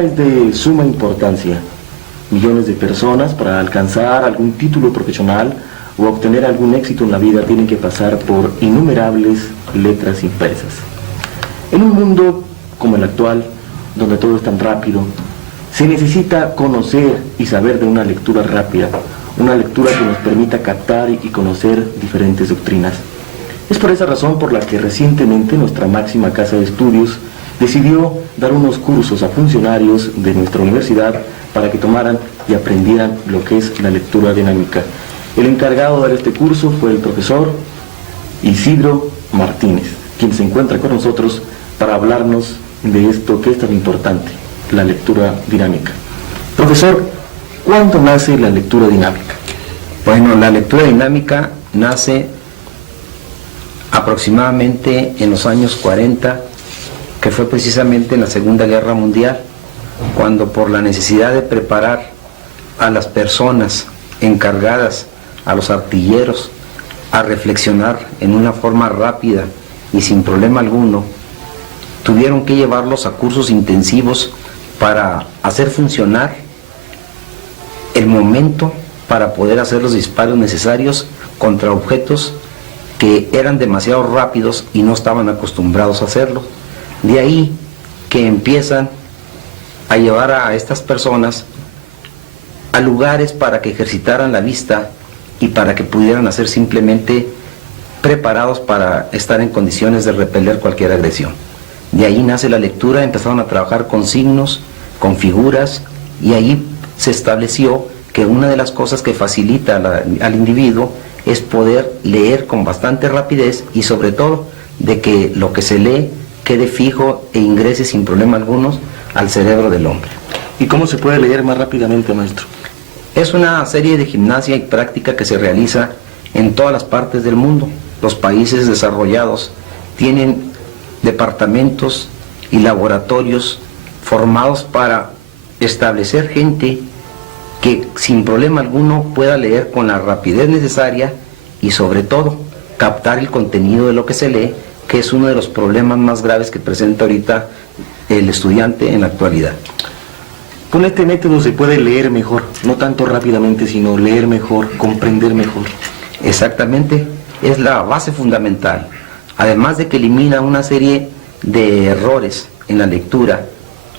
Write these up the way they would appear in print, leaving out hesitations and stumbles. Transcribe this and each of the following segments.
lectura es de suma importancia. Millones de personas, para alcanzar algún título profesional o obtener algún éxito en la vida, tienen que pasar por innumerables letras impresas. En un mundo como el actual, donde todo es tan rápido, se necesita conocer y saber de una lectura rápida, una lectura que nos permita captar y conocer diferentes doctrinas. Es por esa razón por la que recientemente nuestra máxima casa de estudios decidió dar unos cursos a funcionarios de nuestra universidad para que tomaran y aprendieran lo que es la lectura dinámica. El encargado de dar este curso fue el profesor Isidro Martínez, quien se encuentra con nosotros para hablarnos de esto que es tan importante, la lectura dinámica. Profesor, ¿cuándo nace la lectura dinámica? Bueno, la lectura dinámica nace aproximadamente en los años 40, que fue precisamente en la Segunda Guerra Mundial, cuando por la necesidad de preparar a las personas encargadas, a los artilleros, a reflexionar en una forma rápida y sin problema alguno, tuvieron que llevarlos a cursos intensivos para hacer funcionar el momento para poder hacer los disparos necesarios contra objetos que eran demasiado rápidos y no estaban acostumbrados a hacerlo. De ahí que empiezan a llevar a estas personas a lugares para que ejercitaran la vista y para que pudieran ser simplemente preparados para estar en condiciones de repeler cualquier agresión. De ahí nace la lectura, empezaron a trabajar con signos, con figuras, y ahí se estableció que una de las cosas que facilita al individuo es poder leer con bastante rapidez y sobre todo de que lo que se lee quede fijo e ingrese sin problema alguno al cerebro del hombre. ¿Y cómo se puede leer más rápidamente, maestro? Es una serie de gimnasia y práctica que se realiza en todas las partes del mundo. Los países desarrollados tienen departamentos y laboratorios formados para establecer gente que sin problema alguno pueda leer con la rapidez necesaria y sobre todo captar el contenido de lo que se lee, que es uno de los problemas más graves que presenta ahorita el estudiante en la actualidad. Con este método se puede leer mejor, no tanto rápidamente, sino leer mejor, comprender mejor. Exactamente, es la base fundamental. Además de que elimina una serie de errores en la lectura,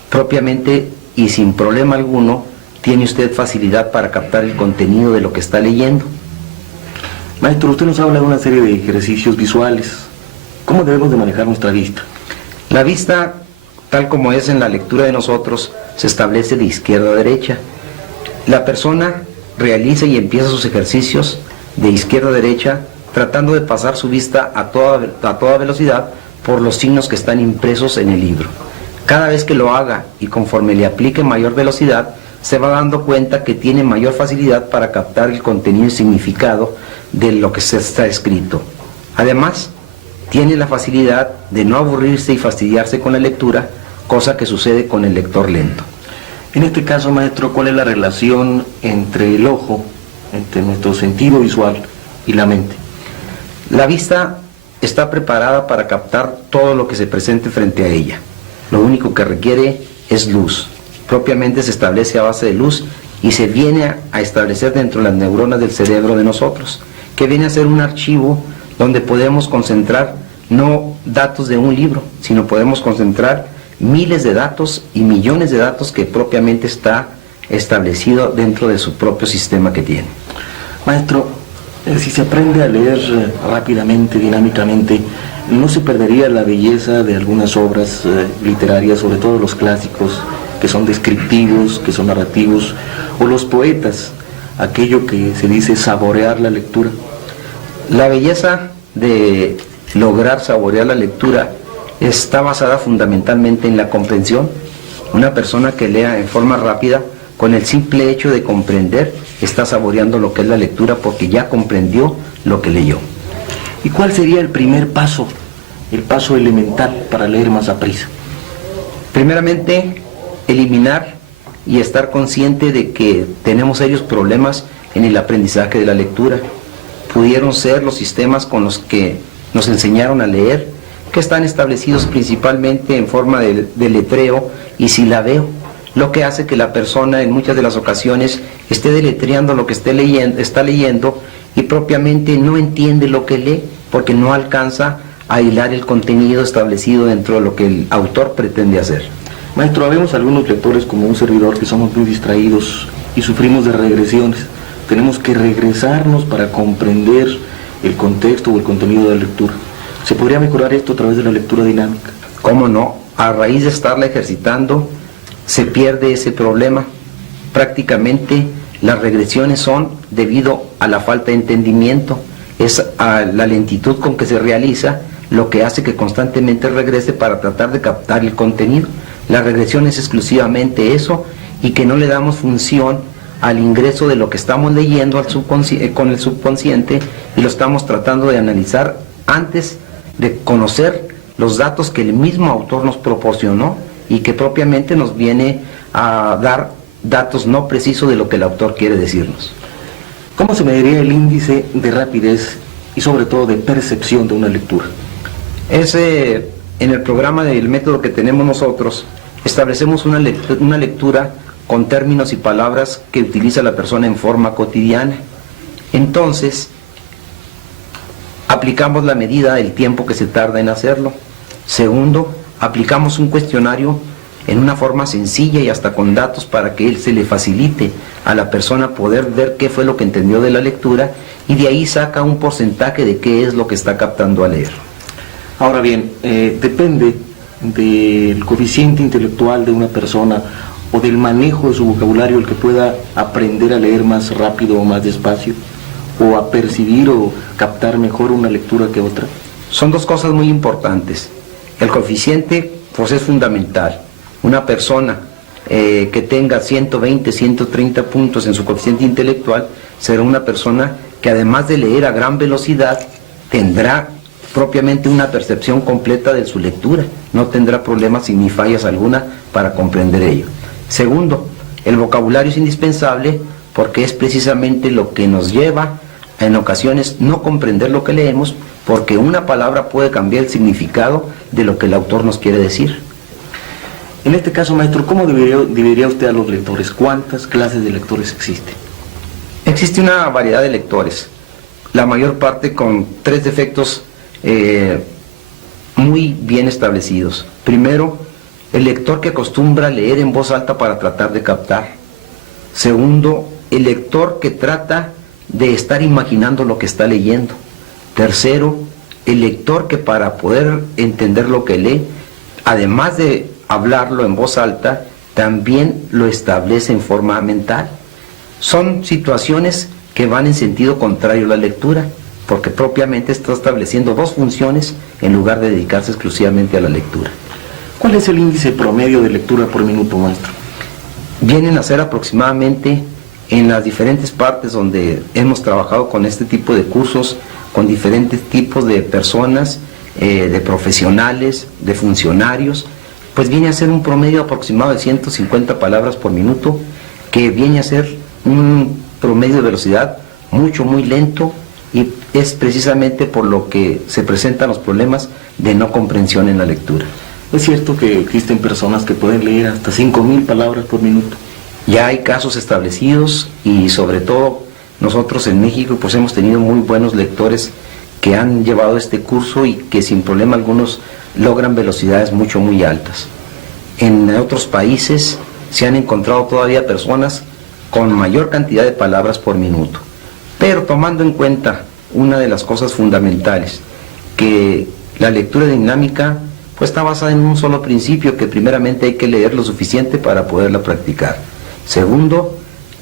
propiamente y sin problema alguno, tiene usted facilidad para captar el contenido de lo que está leyendo. Maestro, usted nos habla de una serie de ejercicios visuales. ¿Cómo debemos de manejar nuestra vista? La vista, tal como es en la lectura de nosotros, se establece de izquierda a derecha. La persona realiza y empieza sus ejercicios de izquierda a derecha, tratando de pasar su vista a toda velocidad por los signos que están impresos en el libro. Cada vez que lo haga y conforme le aplique mayor velocidad, se va dando cuenta que tiene mayor facilidad para captar el contenido y significado de lo que se está escrito. Además, tiene la facilidad de no aburrirse y fastidiarse con la lectura, cosa que sucede con el lector lento. En este caso, maestro, ¿cuál es la relación entre el ojo, entre nuestro sentido visual y la mente? La vista está preparada para captar todo lo que se presente frente a ella. Lo único que requiere es luz. Propiamente se establece a base de luz y se viene a establecer dentro de las neuronas del cerebro de nosotros, que viene a ser un archivo donde podemos concentrar no datos de un libro, sino podemos concentrar miles de datos y millones de datos que propiamente está establecido dentro de su propio sistema que tiene. Maestro, si se aprende a leer rápidamente, dinámicamente, ¿no se perdería la belleza de algunas obras literarias, sobre todo los clásicos, que son descriptivos, que son narrativos, o los poetas, aquello que se dice saborear la lectura? La belleza de lograr saborear la lectura está basada fundamentalmente en la comprensión. Una persona que lea en forma rápida, con el simple hecho de comprender, está saboreando lo que es la lectura porque ya comprendió lo que leyó. ¿Y cuál sería el primer paso, el paso elemental para leer más aprisa? Primeramente, eliminar y estar consciente de que tenemos serios problemas en el aprendizaje de la lectura. Pudieron ser los sistemas con los que nos enseñaron a leer, que están establecidos principalmente en forma de letreo y silabeo, lo que hace que la persona en muchas de las ocasiones esté deletreando lo que está leyendo y propiamente no entiende lo que lee porque no alcanza a hilar el contenido establecido dentro de lo que el autor pretende hacer. Maestro, habemos algunos lectores como un servidor que somos muy distraídos y sufrimos de regresiones. Tenemos que regresarnos para comprender el contexto o el contenido de la lectura. ¿Se podría mejorar esto a través de la lectura dinámica? ¿Cómo no? A raíz de estarla ejercitando, se pierde ese problema. Prácticamente las regresiones son debido a la falta de entendimiento. Es a la lentitud con que se realiza lo que hace que constantemente regrese para tratar de captar el contenido. La regresión es exclusivamente eso, y que no le damos función al ingreso de lo que estamos leyendo con el subconsciente, y lo estamos tratando de analizar antes de conocer los datos que el mismo autor nos proporcionó y que propiamente nos viene a dar datos no precisos de lo que el autor quiere decirnos. ¿Cómo se mediría el índice de rapidez y sobre todo de percepción de una lectura? En el programa del método que tenemos nosotros, establecemos una lectura con términos y palabras que utiliza la persona en forma cotidiana. Entonces, aplicamos la medida del tiempo que se tarda en hacerlo. Segundo, aplicamos un cuestionario en una forma sencilla y hasta con datos para que se le facilite a la persona poder ver qué fue lo que entendió de la lectura, y de ahí saca un porcentaje de qué es lo que está captando a leer. Ahora bien, depende del coeficiente intelectual de una persona o del manejo de su vocabulario el que pueda aprender a leer más rápido o más despacio, o a percibir o captar mejor una lectura que otra. Son dos cosas muy importantes. El coeficiente pues es fundamental. Una persona que tenga 120, 130 puntos en su coeficiente intelectual será una persona que, además de leer a gran velocidad, tendrá propiamente una percepción completa de su lectura, no tendrá problemas ni fallas alguna para comprender ello. Segundo, el vocabulario es indispensable porque es precisamente lo que nos lleva en ocasiones no comprender lo que leemos, porque una palabra puede cambiar el significado de lo que el autor nos quiere decir. En este caso, maestro, ¿cómo dividiría usted a los lectores? ¿Cuántas clases de lectores existen? Existe una variedad de lectores, la mayor parte con tres defectos muy bien establecidos. Primero, el lector que acostumbra a leer en voz alta para tratar de captar. Segundo, el lector que trata de estar imaginando lo que está leyendo. Tercero, el lector que para poder entender lo que lee, además de hablarlo en voz alta, también lo establece en forma mental. Son situaciones que van en sentido contrario a la lectura, porque propiamente está estableciendo dos funciones en lugar de dedicarse exclusivamente a la lectura. ¿Cuál es el índice promedio de lectura por minuto, maestro? Vienen a ser aproximadamente, en las diferentes partes donde hemos trabajado con este tipo de cursos, con diferentes tipos de personas, de profesionales, de funcionarios, pues viene a ser un promedio aproximado de 150 palabras por minuto, que viene a ser un promedio de velocidad muy lento, y es precisamente por lo que se presentan los problemas de no comprensión en la lectura. ¿Es cierto que existen personas que pueden leer hasta 5,000 palabras por minuto? Ya hay casos establecidos, y sobre todo nosotros en México pues hemos tenido muy buenos lectores que han llevado este curso y que sin problema algunos logran velocidades muy altas. En otros países se han encontrado todavía personas con mayor cantidad de palabras por minuto. Pero tomando en cuenta una de las cosas fundamentales, que la lectura dinámica pues está basada en un solo principio, que primeramente hay que leer lo suficiente para poderla practicar. Segundo,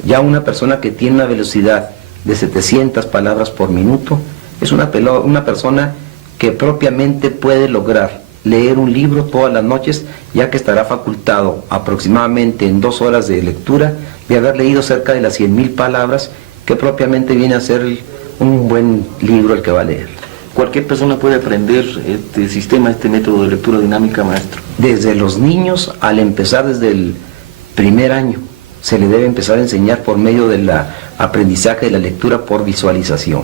ya una persona que tiene una velocidad de 700 palabras por minuto es una persona que propiamente puede lograr leer un libro todas las noches, ya que estará facultado aproximadamente en 2 horas de lectura de haber leído cerca de las 100,000 palabras, que propiamente viene a ser un buen libro el que va a leer. ¿Cualquier persona puede aprender este sistema, este método de lectura dinámica, maestro? Desde los niños, al empezar desde el primer año, se le debe empezar a enseñar por medio del aprendizaje de la lectura por visualización.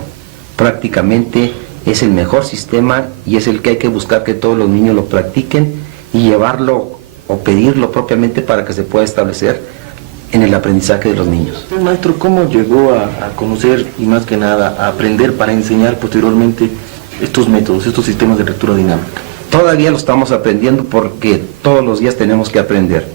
Prácticamente es el mejor sistema y es el que hay que buscar que todos los niños lo practiquen y llevarlo o pedirlo propiamente para que se pueda establecer en el aprendizaje de los niños. Maestro, ¿cómo llegó a conocer y más que nada a aprender para enseñar posteriormente estos métodos, estos sistemas de lectura dinámica? Todavía lo estamos aprendiendo porque todos los días tenemos que aprender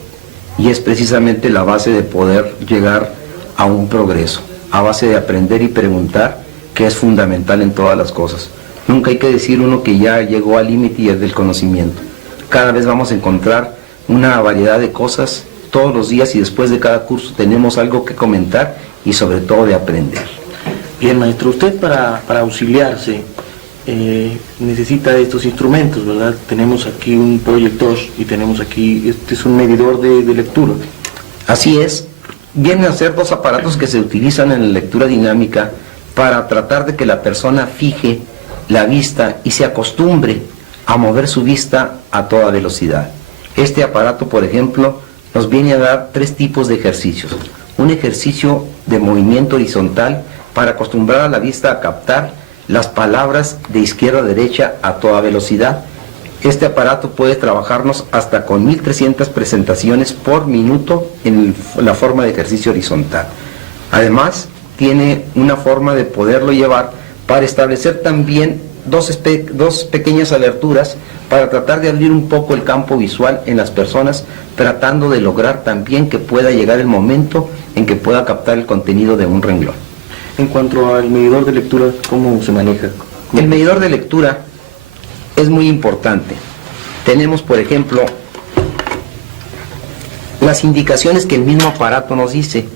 y es precisamente la base de poder llegar a un progreso, a base de aprender y preguntar, que es fundamental en todas las cosas. Nunca hay que decir uno que ya llegó al límite y es del conocimiento. Cada vez vamos a encontrar una variedad de cosas todos los días y después de cada curso tenemos algo que comentar y sobre todo de aprender. Bien, maestro, usted para auxiliarse necesita de estos instrumentos, ¿verdad? Tenemos aquí un proyector y tenemos aquí, este es un medidor de lectura. Así es, vienen a ser dos aparatos que se utilizan en la lectura dinámica para tratar de que la persona fije la vista y se acostumbre a mover su vista a toda velocidad. Este aparato, por ejemplo, nos viene a dar 3 tipos de ejercicios. Un ejercicio de movimiento horizontal para acostumbrar a la vista a captar las palabras de izquierda a derecha a toda velocidad. Este aparato puede trabajarnos hasta con 1300 presentaciones por minuto en la forma de ejercicio horizontal. Además, tiene una forma de poderlo llevar para establecer también dos pequeñas alerturas para tratar de abrir un poco el campo visual en las personas, tratando de lograr también que pueda llegar el momento en que pueda captar el contenido de un renglón. En cuanto al medidor de lectura, ¿cómo se maneja? El medidor de lectura es muy importante. Tenemos, por ejemplo, las indicaciones que el mismo aparato nos dice.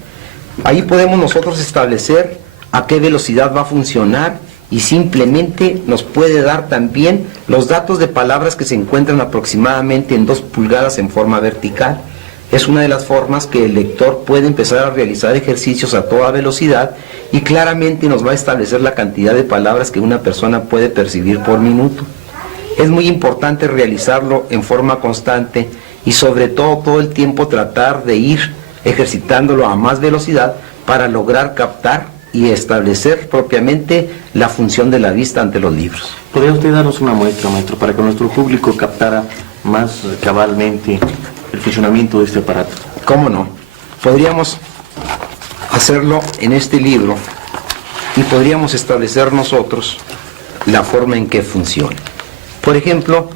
Ahí podemos nosotros establecer a qué velocidad va a funcionar y simplemente nos puede dar también los datos de palabras que se encuentran aproximadamente en 2 pulgadas en forma vertical. Es una de las formas que el lector puede empezar a realizar ejercicios a toda velocidad y claramente nos va a establecer la cantidad de palabras que una persona puede percibir por minuto. Es muy importante realizarlo en forma constante y sobre todo el tiempo tratar de ir ejercitándolo a más velocidad para lograr captar y establecer propiamente la función de la vista ante los libros. ¿Podría usted darnos una muestra, maestro, para que nuestro público captara más cabalmente el funcionamiento de este aparato? ¿Cómo no? Podríamos hacerlo en este libro y podríamos establecer nosotros la forma en que funciona. Por ejemplo,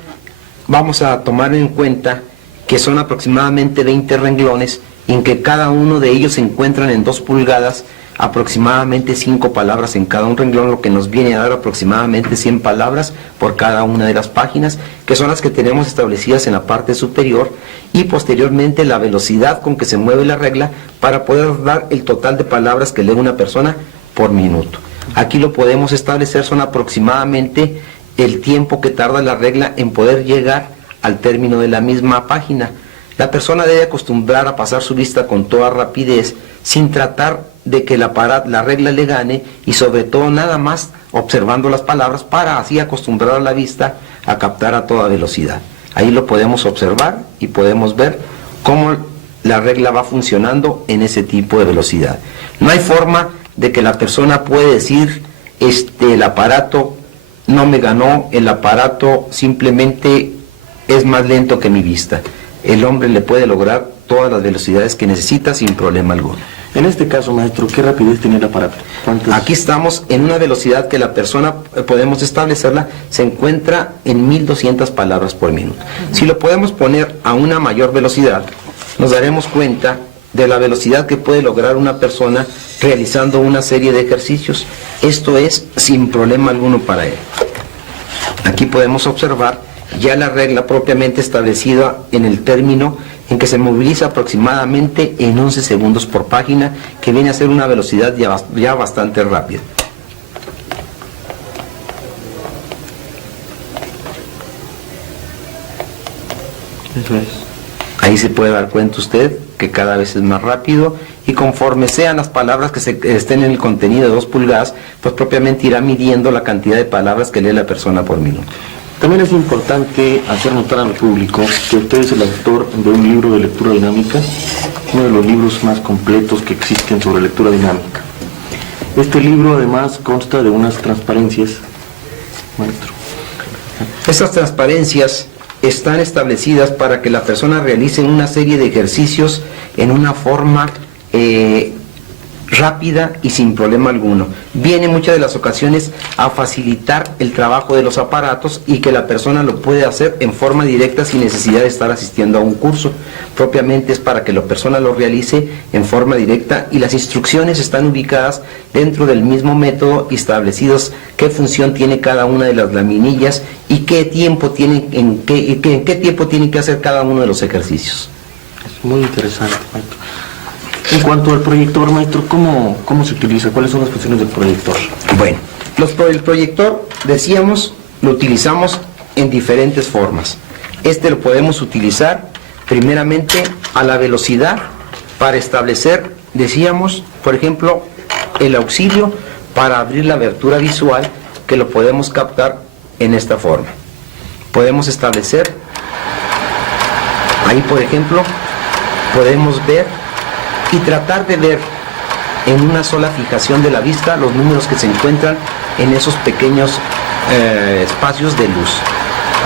vamos a tomar en cuenta que son aproximadamente 20 renglones en que cada uno de ellos se encuentran en 2 pulgadas, aproximadamente 5 palabras en cada un renglón, lo que nos viene a dar aproximadamente 100 palabras por cada una de las páginas, que son las que tenemos establecidas en la parte superior, y posteriormente la velocidad con que se mueve la regla para poder dar el total de palabras que lee una persona por minuto. Aquí lo podemos establecer, son aproximadamente el tiempo que tarda la regla en poder llegar al término de la misma página. La persona debe acostumbrar a pasar su vista con toda rapidez, sin tratar de que la regla le gane, y sobre todo nada más observando las palabras para así acostumbrar a la vista a captar a toda velocidad. Ahí lo podemos observar y podemos ver cómo la regla va funcionando en ese tipo de velocidad. No hay forma de que la persona puede decir, el aparato no me ganó, el aparato simplemente es más lento que mi vista. El hombre le puede lograr todas las velocidades que necesita sin problema alguno. En este caso, maestro, ¿qué rapidez tiene el aparato? Aquí estamos en una velocidad que la persona, podemos establecerla, se encuentra en 1200 palabras por minuto. Si lo podemos poner a una mayor velocidad, nos daremos cuenta de la velocidad que puede lograr una persona realizando una serie de ejercicios. Esto es sin problema alguno para él. Aquí podemos observar ya la regla propiamente establecida en el término en que se moviliza aproximadamente en 11 segundos por página, que viene a ser una velocidad ya bastante rápida. Eso es. Ahí se puede dar cuenta usted que cada vez es más rápido, y conforme sean las palabras que estén en el contenido de 2 pulgadas, pues propiamente irá midiendo la cantidad de palabras que lee la persona por minuto. También es importante hacer notar al público que usted es el autor de un libro de lectura dinámica, uno de los libros más completos que existen sobre lectura dinámica. Este libro además consta de unas transparencias, maestro. Estas transparencias están establecidas para que la persona realice una serie de ejercicios en una forma rápida y sin problema alguno. Viene muchas de las ocasiones a facilitar el trabajo de los aparatos y que la persona lo puede hacer en forma directa sin necesidad de estar asistiendo a un curso. Propiamente es para que la persona lo realice en forma directa y las instrucciones están ubicadas dentro del mismo método y establecidos qué función tiene cada una de las laminillas y qué tiempo tienen, en qué tiempo tienen que hacer cada uno de los ejercicios. Es muy interesante, maestro. En cuanto al proyector, maestro, ¿cómo se utiliza? ¿Cuáles son las funciones del proyector? Bueno, el proyector, decíamos, lo utilizamos en diferentes formas. Lo podemos utilizar primeramente a la velocidad para establecer, decíamos, por ejemplo, el auxilio para abrir la abertura visual, que lo podemos captar en esta forma. Podemos establecer, ahí por ejemplo, podemos ver y tratar de ver en una sola fijación de la vista los números que se encuentran en esos pequeños espacios de luz.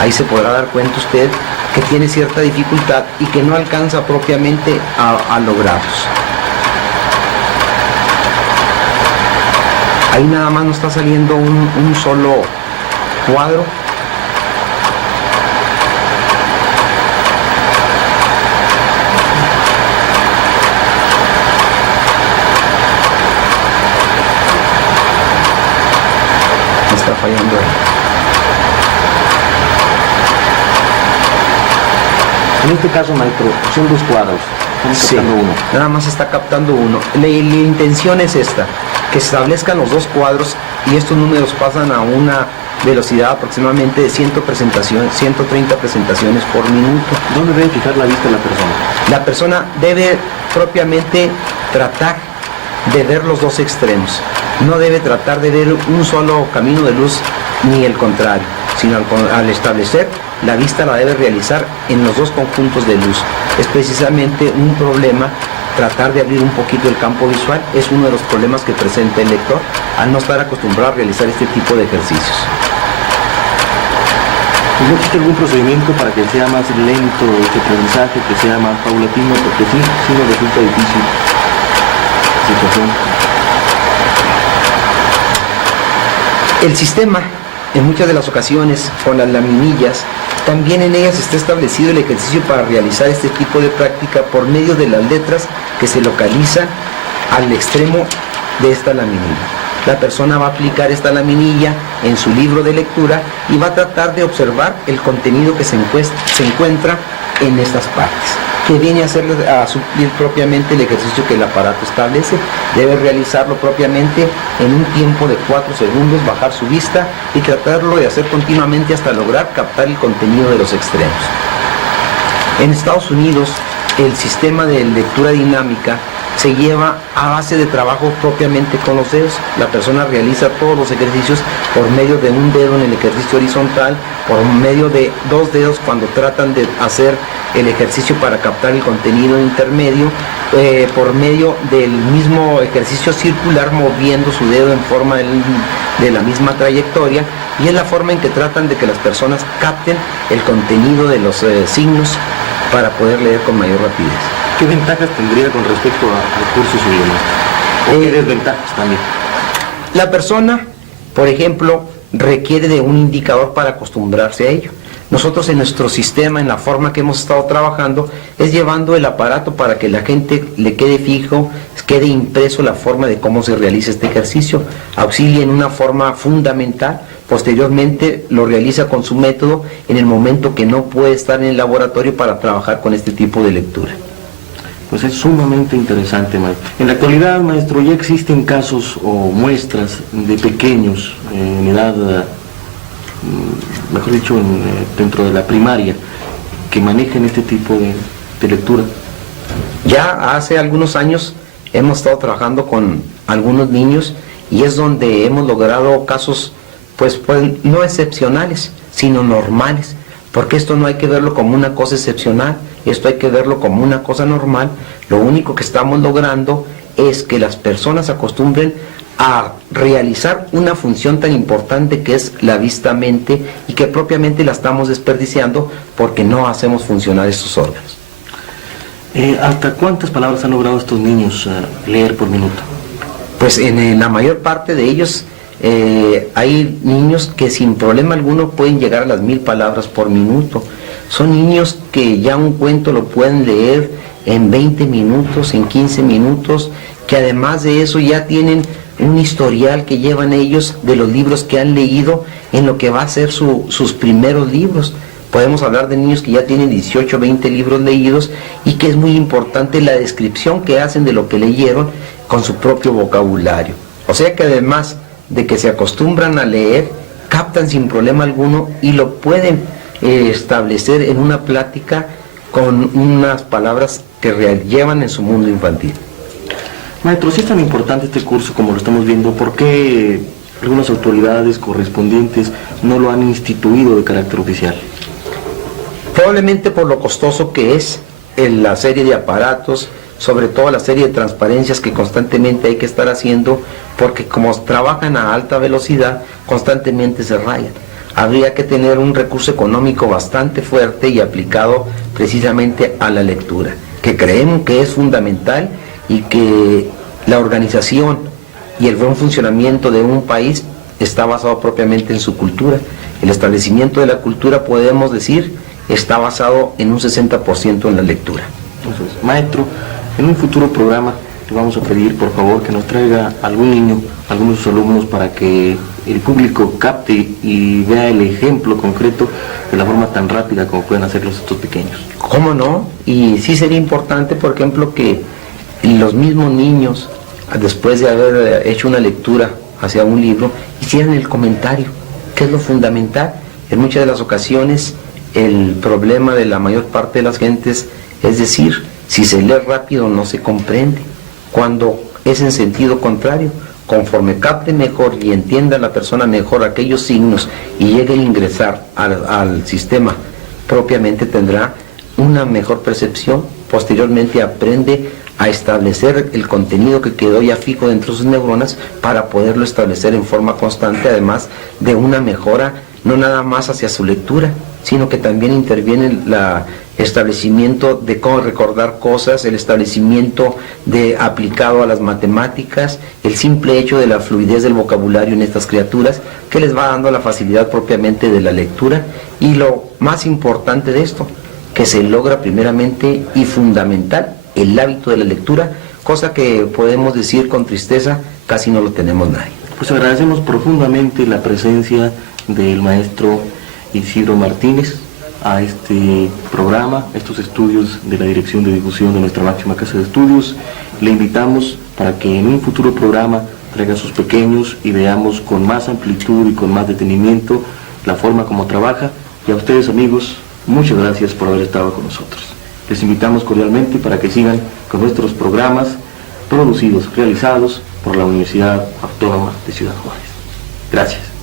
Ahí se podrá dar cuenta usted que tiene cierta dificultad y que no alcanza propiamente a lograrlos. Ahí nada más nos está saliendo un solo cuadro. Está fallando ahí. En este caso, maestro, son dos cuadros. Estamos captando uno. Nada más está captando uno. La intención es esta, que se establezcan los dos cuadros y estos números pasan a una velocidad aproximadamente de 130 presentaciones por minuto. ¿Dónde debe fijar la vista la persona? La persona debe propiamente tratar de ver los dos extremos. No debe tratar de ver un solo camino de luz ni el contrario, sino al establecer la vista la debe realizar en los dos conjuntos de luz. Es precisamente un problema tratar de abrir un poquito el campo visual, es uno de los problemas que presenta el lector al no estar acostumbrado a realizar este tipo de ejercicios. ¿No existe algún procedimiento para que sea más lento este aprendizaje, que sea más paulatino? Porque sí nos resulta difícil la situación. El sistema, en muchas de las ocasiones, con las laminillas, también en ellas está establecido el ejercicio para realizar este tipo de práctica por medio de las letras que se localizan al extremo de esta laminilla. La persona va a aplicar esta laminilla en su libro de lectura y va a tratar de observar el contenido que se encuentra en estas partes, que viene a suplir propiamente el ejercicio que el aparato establece. Debe realizarlo propiamente en un tiempo de 4 segundos, bajar su vista y tratarlo de hacer continuamente hasta lograr captar el contenido de los extremos. En Estados Unidos, el sistema de lectura dinámica se lleva a base de trabajo propiamente con los dedos. La persona realiza todos los ejercicios por medio de un dedo en el ejercicio horizontal, por medio de 2 dedos cuando tratan de hacer el ejercicio para captar el contenido intermedio, por medio del mismo ejercicio circular, moviendo su dedo en forma de la misma trayectoria, y es la forma en que tratan de que las personas capten el contenido de los signos para poder leer con mayor rapidez. ¿Qué ventajas tendría con respecto al curso su idioma? ¿O qué desventajas también? La persona, por ejemplo, requiere de un indicador para acostumbrarse a ello. Nosotros en nuestro sistema, en la forma que hemos estado trabajando, es llevando el aparato para que la gente le quede fijo, quede impreso la forma de cómo se realiza este ejercicio, auxilia en una forma fundamental, posteriormente lo realiza con su método en el momento que no puede estar en el laboratorio para trabajar con este tipo de lectura. Pues es sumamente interesante, maestro. En la actualidad, maestro, ya existen casos o muestras de pequeños en edad, mejor dicho, dentro de la primaria, que manejen este tipo de lectura. Ya hace algunos años hemos estado trabajando con algunos niños y es donde hemos logrado casos, pues no excepcionales, sino normales. Porque esto no hay que verlo como una cosa excepcional, esto hay que verlo como una cosa normal. Lo único que estamos logrando es que las personas acostumbren a realizar una función tan importante que es la vista-mente y que propiamente la estamos desperdiciando porque no hacemos funcionar estos órganos. ¿Hasta cuántas palabras han logrado estos niños leer por minuto? Pues en la mayor parte de ellos hay niños que sin problema alguno pueden llegar a las 1000 palabras por minuto. Son niños que ya un cuento lo pueden leer en 20 minutos, en 15 minutos, que además de eso ya tienen un historial que llevan ellos de los libros que han leído en lo que va a ser sus primeros libros. Podemos hablar de niños que ya tienen 18, 20 libros leídos y que es muy importante la descripción que hacen de lo que leyeron con su propio vocabulario. O sea que además de que se acostumbran a leer, captan sin problema alguno y lo pueden establecer en una plática con unas palabras que llevan en su mundo infantil. Maestro, si es tan importante este curso como lo estamos viendo, ¿por qué algunas autoridades correspondientes no lo han instituido de carácter oficial? Probablemente por lo costoso que es la serie de aparatos, sobre todo la serie de transparencias que constantemente hay que estar haciendo, porque como trabajan a alta velocidad, constantemente se rayan. Habría que tener un recurso económico bastante fuerte y aplicado precisamente a la lectura, que creemos que es fundamental y que la organización y el buen funcionamiento de un país está basado propiamente en su cultura. El establecimiento de la cultura, podemos decir, está basado en un 60% en la lectura. Entonces, maestro, en un futuro programa le vamos a pedir por favor que nos traiga algún niño, algunos de sus alumnos, para que el público capte y vea el ejemplo concreto de la forma tan rápida como pueden hacerlo estos pequeños. ¿Cómo no? Y sí sería importante, por ejemplo, que los mismos niños, después de haber hecho una lectura hacia un libro, hicieran el comentario, que es lo fundamental. En muchas de las ocasiones el problema de la mayor parte de las gentes es decir, si se lee rápido no se comprende, cuando es en sentido contrario. Conforme capte mejor y entienda la persona mejor aquellos signos y llegue a ingresar al sistema, propiamente tendrá una mejor percepción. Posteriormente aprende a establecer el contenido que quedó ya fijo dentro de sus neuronas para poderlo establecer en forma constante, además de una mejora no nada más hacia su lectura, sino que también interviene el establecimiento de cómo recordar cosas, el establecimiento aplicado a las matemáticas, el simple hecho de la fluidez del vocabulario en estas criaturas, que les va dando la facilidad propiamente de la lectura. Y lo más importante de esto, que se logra primeramente y fundamental, el hábito de la lectura, cosa que podemos decir con tristeza, casi no lo tenemos nadie. Pues agradecemos profundamente la presencia del maestro Isidro Martínez a este programa, estos estudios de la Dirección de Difusión de nuestra máxima casa de estudios. Le invitamos para que en un futuro programa traiga a sus pequeños y veamos con más amplitud y con más detenimiento la forma como trabaja. Y a ustedes, amigos, muchas gracias por haber estado con nosotros. Les invitamos cordialmente para que sigan con nuestros programas producidos, realizados por la Universidad Autónoma de Ciudad Juárez. Gracias.